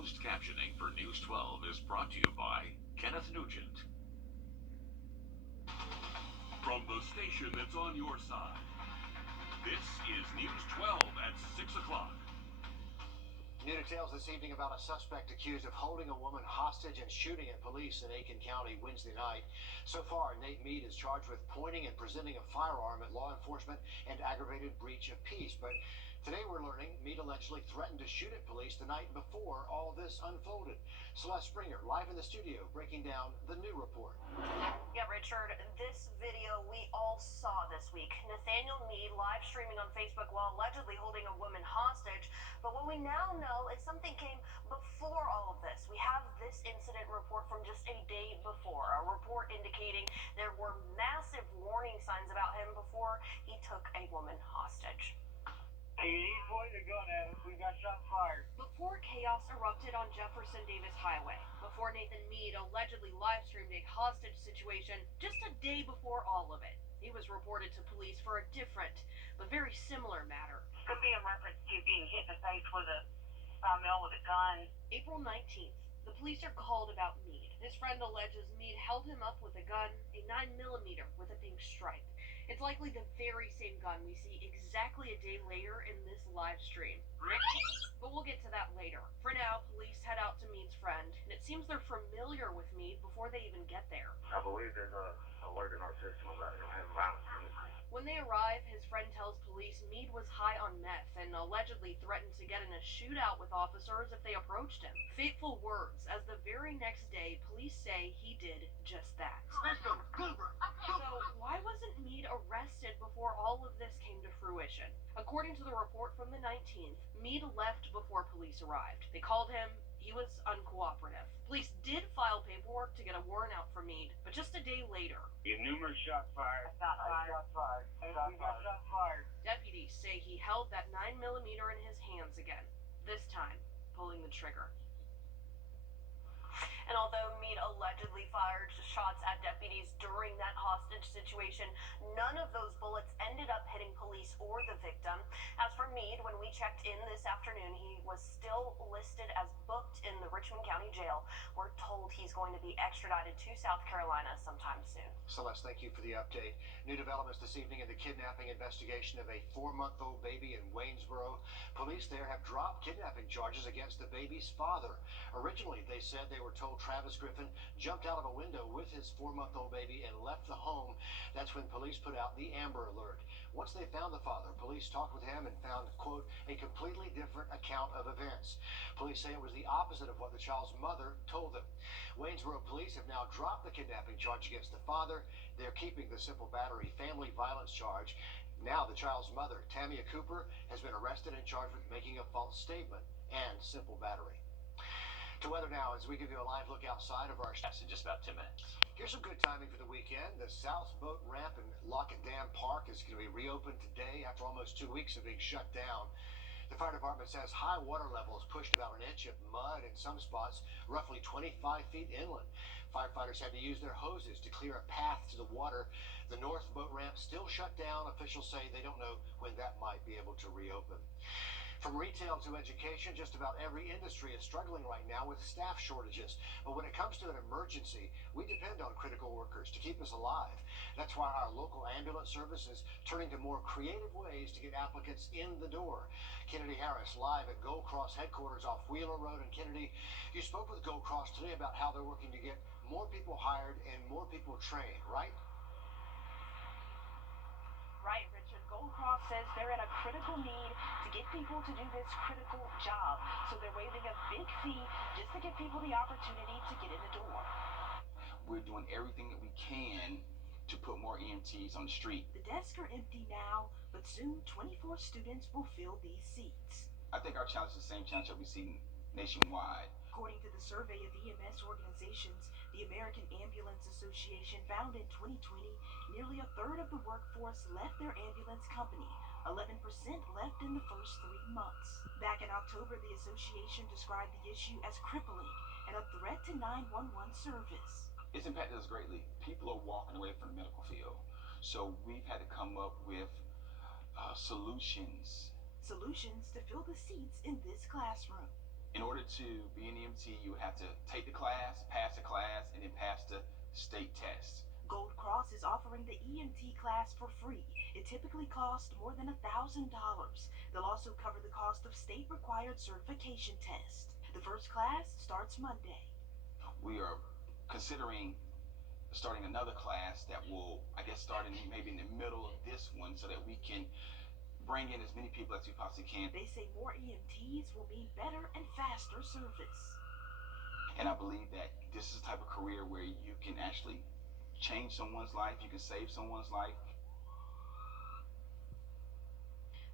Closed captioning for News 12 is brought to you by Kenneth Nugent. From the station that's on your side, this is News 12 at 6 o'clock. New details this evening about a suspect accused of holding a woman hostage and shooting at police in Aiken County Wednesday night. So far, Nate Mead is charged with pointing and presenting a firearm at law enforcement and aggravated breach of peace. But today we're learning Mead allegedly threatened to shoot at police the night before all this unfolded. Celeste Springer, live in the studio, breaking down the new report. Yeah, Richard, this video we all saw this week. Nathaniel Mead live streaming on Facebook while allegedly holding a woman hostage. But what we now know is something came before all of this. We have this incident report from just a day before, a report indicating there were massive warning signs about him before he took a woman hostage. He's pointing a gun at us. We got shots fired. Before chaos erupted on Jefferson Davis Highway, before Nathan Mead allegedly live streamed a hostage situation just a day before all of it, he was reported to police for a different but very similar matter. Could be in reference to being hit in the face with a male with a gun. April 19th, the police are called about Mead. His friend alleges Mead held him up with a gun, a 9mm with a pink stripe. It's likely the very same gun we see exactly a day later in this live stream. But we'll get to that later. For now, police head out to Mead's friend, and it seems they're familiar with Mead before they even get there. I believe there's a alert in our system about him having violence. When they arrive, his friend tells police Mead was high on meth and allegedly threatened to get in a shootout with officers if they approached him. Fateful words, as the very next day, police say he did just that. So why wasn't Mead arrested before all of this came to fruition? According to the report from the 19th, Mead left before police arrived. They called him. He was uncooperative. Police did file paperwork to get a warrant out for Mead, but just a day later. Numerous shots fired. Shots fired. We got shots fired. Deputies say he held that 9mm in his hands again, this time pulling the trigger. And although Mead allegedly fired shots at deputies during that hostage situation, none of those bullets ended up hitting police or the victim. As for Mead, when we checked in this afternoon, he was still listed as booked in the Richmond County Jail. We're told he's going to be extradited to South Carolina sometime soon. Celeste, thank you for the update. New developments this evening in the kidnapping investigation of a 4-month-old baby in Waynesboro. Police there have dropped kidnapping charges against the baby's father. Originally, they said they were told Travis Griffin jumped out of a window with his 4-month-old baby and left the home. That's when police put out the Amber Alert. Once they found the father, police talked with him and found, quote, a completely different account of events. Police say it was the opposite of what the child's mother told them. Waynesboro police have now dropped the kidnapping charge against the father. They're keeping the simple battery family violence charge. Now the child's mother, Tamia Cooper, has been arrested and charged with making a false statement and simple battery. To weather now as we give you a live look outside of our That's in just about 10 minutes. Here's some good timing for the weekend. The South Boat Ramp in Lockett Dam Park is going to be reopened today after almost 2 weeks of being shut down. The fire department says high water levels pushed about an inch of mud in some spots, roughly 25 feet inland. Firefighters had to use their hoses to clear a path to the water. The North Boat Ramp still shut down. Officials say they don't know when that might be able to reopen. From retail to education, just about every industry is struggling right now with staff shortages. But when it comes to an emergency, we depend on critical workers to keep us alive. That's why our local ambulance service is turning to more creative ways to get applicants in the door. Kennedy Harris, live at Gold Cross headquarters off Wheeler Road in Kennedy. You spoke with Gold Cross today about how they're working to get more people hired and more people trained, right? Right, Richard. Gold Cross says they're in a critical need to get people to do this critical job. So they're waiving a big fee just to give people the opportunity to get in the door. We're doing everything that we can to put more EMTs on the street. The desks are empty now, but soon 24 students will fill these seats. I think our challenge is the same challenge that we see nationwide. According to the survey of EMS organizations, the American Ambulance Association found in 2020, nearly a third of the workforce left their ambulance company. 11% left in the first 3 months. Back in October, the association described the issue as crippling and a threat to 911 service. It's impacted us greatly. People are walking away from the medical field. So we've had to come up with solutions. Solutions to fill the seats in this classroom. In order to be an EMT, you have to take the class, pass the class, and then pass the state test. Gold Cross is offering the EMT class for free. It typically costs more than $1,000. They'll also cover the cost of state-required certification tests. The first class starts Monday. We are considering starting another class that will, I guess, start in maybe in the middle of this one so that we can bring in as many people as we possibly can. They say more EMTs will mean better and faster service. And I believe that this is the type of career where you can actually change someone's life, you can save someone's life.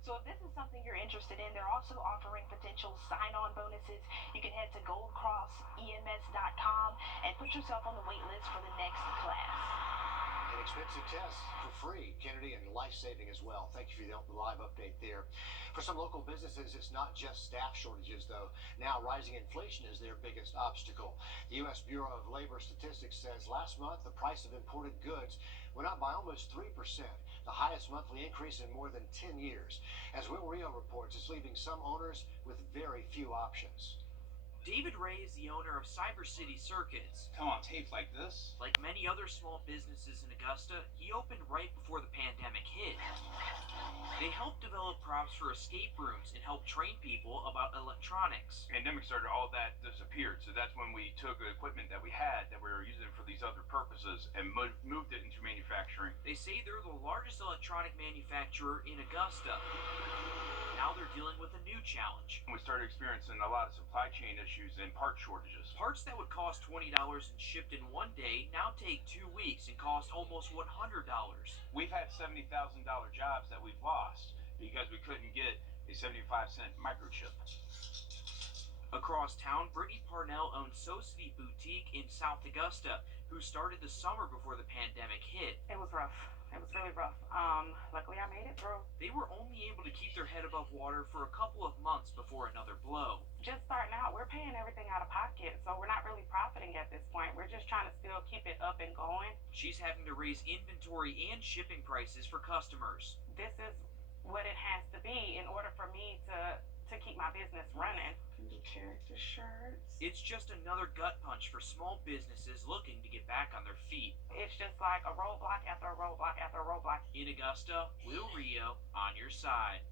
So if this is something you're interested in, they're also offering potential sign-on bonuses. You can head to goldcrossems.com and put yourself on the wait list for the next class. Inexpensive tests for free, Kennedy, and life-saving as well. Thank you for the live update there. For some local businesses, it's not just staff shortages, though. Now, rising inflation is their biggest obstacle. The U.S. Bureau of Labor Statistics says last month the price of imported goods went up by almost 3%, the highest monthly increase in more than 10 years. As Wrdw reports, it's leaving some owners with very few options. David Ray is the owner of Cyber City Circuits. Come on, tapes like this. Like many other small businesses in Augusta, he opened right before the pandemic hit. They help develop props for escape rooms and help train people about electronics. Pandemic started, all that disappeared. So that's when we took the equipment that we had that we were using for these other purposes and moved it into manufacturing. They say they're the largest electronic manufacturer in Augusta. Now they're dealing with a new challenge. We started experiencing a lot of supply chain issues and part shortages. Parts that would cost $20 and shipped in one day now take 2 weeks and cost almost $100. We've had $70,000 jobs that we've lost because we couldn't get a 75-cent microchip. Across town, Brittany Parnell owns Society Boutique in South Augusta, who started the summer before the pandemic hit. It was rough. It was really rough. Luckily I made it through. They were only able to keep their head above water for a couple of months before another blow. Just starting out, we're paying everything out of pocket, so we're not really profiting at this point. We're just trying to still keep it up and going. She's having to raise inventory and shipping prices for customers. This is what it has to be in order for me to keep my business running. The character shirts. It's just another gut punch for small businesses looking to get back on their feet. It's just like a roadblock after a roadblock after a roadblock. In Augusta, Will Rio on your side.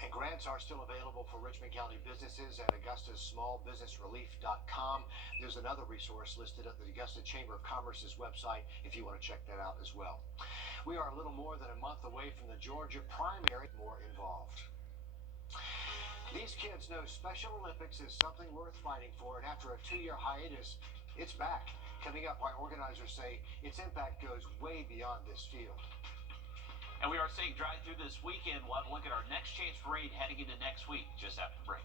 And grants are still available for Richmond County businesses at AugustasSmallBusinessRelief.com. There's another resource listed at the Augusta Chamber of Commerce's website if you want to check that out as well. We are a little more than a month away from the Georgia primary. More involved. These kids know Special Olympics is something worth fighting for, and after a 2-year hiatus, it's back. Coming up, why organizers say its impact goes way beyond this field. And we are seeing drive through this weekend. We'll have a look at our next chance parade heading into next week, just after the break.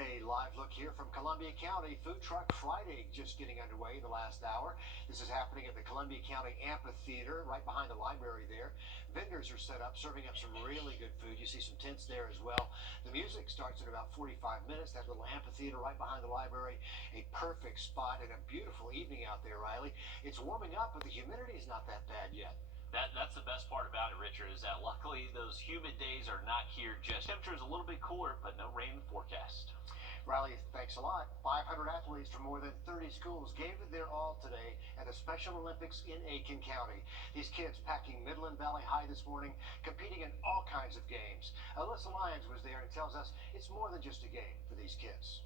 A live look here from Columbia County. Food Truck Friday just getting underway the last hour. This is happening at the Columbia County Amphitheater right behind the library there. Vendors are set up, serving up some really good food. You see some tents there as well. The music starts in about 45 minutes. That little amphitheater right behind the library. A perfect spot and a beautiful evening out there, Riley. It's warming up, but the humidity is not that bad yet. That's the best part about it, Richard, is that luckily those humid days are not here just. Temperature is a little bit cooler, but no rain forecast. Riley, thanks a lot. 500 athletes from more than 30 schools gave it their all today at the Special Olympics in Aiken County. These kids packing Midland Valley High this morning, competing in all kinds of games. Alyssa Lyons was there and tells us it's more than just a game for these kids.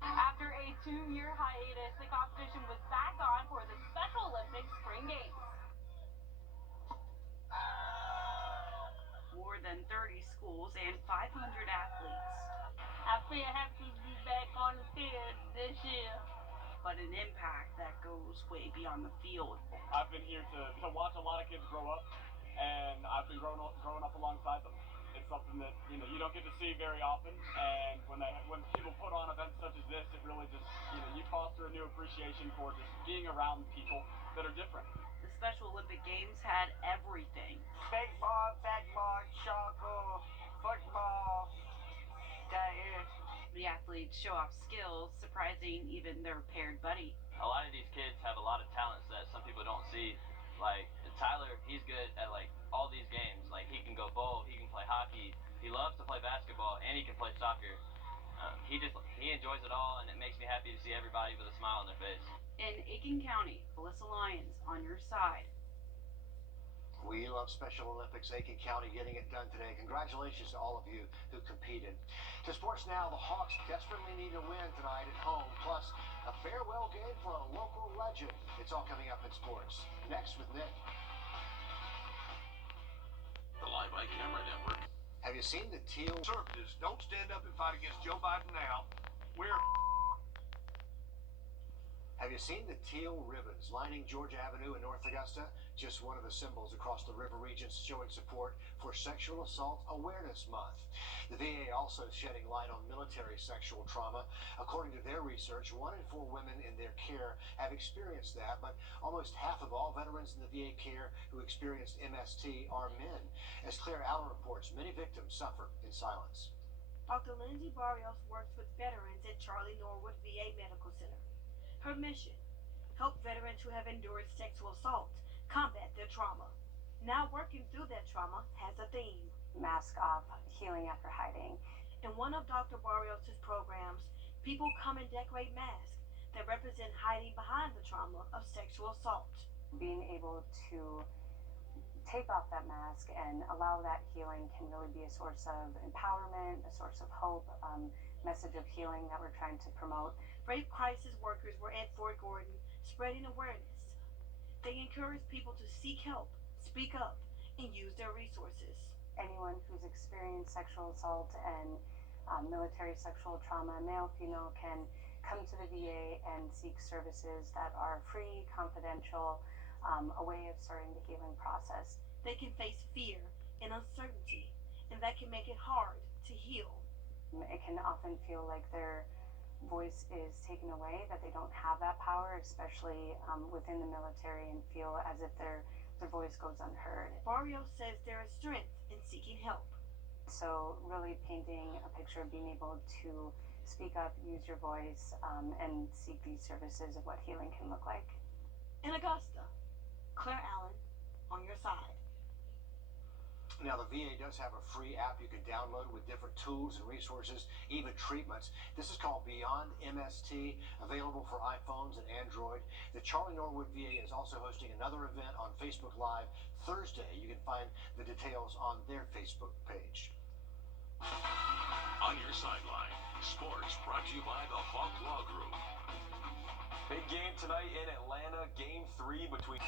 After a 2-year hiatus, the competition was back on for the Special Olympics Spring Games. More than 30 schools and 500 athletes. I feel happy to be back on the field this year. But an impact that goes way beyond the field. I've been here to watch a lot of kids grow up, and I've been growing up alongside them. It's something that you don't get to see very often, and when people put on events such as this, it really just you foster a new appreciation for just being around people that are different. The Special Olympic Games had everything. Baseball, basketball, soccer, football. The athletes show off skills, surprising even their paired buddy. A lot of these kids have a lot of talents that some people don't see. Like, Tyler, he's good at like all these games. Like he can go bowl, he can play hockey, he loves to play basketball, and he can play soccer. He enjoys it all, and it makes me happy to see everybody with a smile on their face. In Aiken County, Melissa Lyons on your side. We love Special Olympics. Aiken County getting it done today. Congratulations to all of you who competed. To sports now, the Hawks desperately need a win tonight at home, plus a farewell game for a local legend. It's all coming up in sports. Next with Nick. The Live by Camera Network. Have you seen the teal? Conservatives don't stand up and fight against Joe Biden now. Have you seen the teal ribbons lining Georgia Avenue in North Augusta? Just one of the symbols across the river regions showing support for Sexual Assault Awareness Month. The VA also shedding light on military sexual trauma. According to their research, 1 in 4 women in their care have experienced that, but almost half of all veterans in the VA care who experienced MST are men. As Claire Allen reports, many victims suffer in silence. Dr. Lindsay Barrios works with veterans at Charlie Norwood VA Medical Center. Her mission, help veterans who have endured sexual assault combat their trauma. Now working through that trauma has a theme. Mask off, healing after hiding. In one of Dr. Barrios' programs, people come and decorate masks that represent hiding behind the trauma of sexual assault. Being able to take off that mask and allow that healing can really be a source of empowerment, a source of hope, message of healing that we're trying to promote. Rape crisis workers were at Fort Gordon spreading awareness. They encourage people to seek help, speak up, and use their resources. Anyone who's experienced sexual assault and military sexual trauma, male, female, can come to the VA and seek services that are free, confidential, a way of starting the healing process. They can face fear and uncertainty, and that can make it hard to heal. It can often feel like their voice is taken away, that they don't have that power, especially within the military, and feel as if their voice goes unheard. Barrios says there is strength in seeking help. So really painting a picture of being able to speak up, use your voice, and seek these services of what healing can look like. In Augusta, Claire Allen on your side. Now, the VA does have a free app you can download with different tools and resources, even treatments. This is called Beyond MST, available for iPhones and Android. The Charlie Norwood VA is also hosting another event on Facebook Live Thursday. You can find the details on their Facebook page. On your sideline, sports brought to you by the Hawk Law Group. Big game tonight in Atlanta, Game 3 between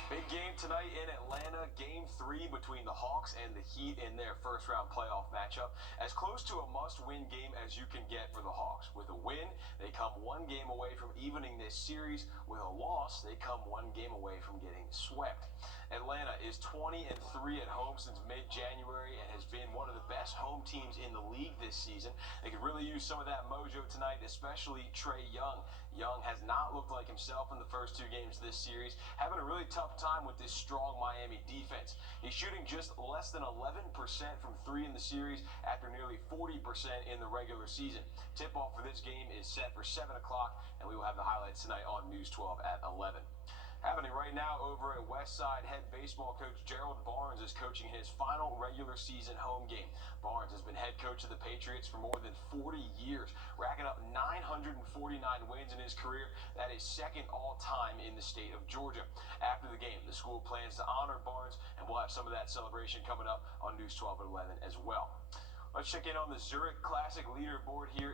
the Hawks and the Heat in their first-round playoff matchup. As close to a must-win game as you can get for the Hawks. With a win, they come 1 game away from evening this series. With a loss, they come 1 game away from getting swept. Atlanta is 20-3 at home since mid-January and has been one of the best home teams in the league this season. They could really use some of that mojo tonight, especially Trae Young. Young has not looked like himself in the first 2 games this series, having a really tough time with this strong Miami defense. He's shooting just less than 11% from 3 in the series after nearly 40% in the regular season. Tip-off for this game is set for 7 o'clock, and we will have the highlights tonight on News 12 at 11. Happening right now over at Westside, head baseball coach Gerald Barnes is coaching his final regular season home game. Barnes has been head coach of the Patriots for more than 40 years, racking up 949 wins in his career. That is second all-time in the state of Georgia. After the game, the school plans to honor Barnes, and we'll have some of that celebration coming up on News 12 at 11 as well. Let's check in on the Zurich Classic leaderboard here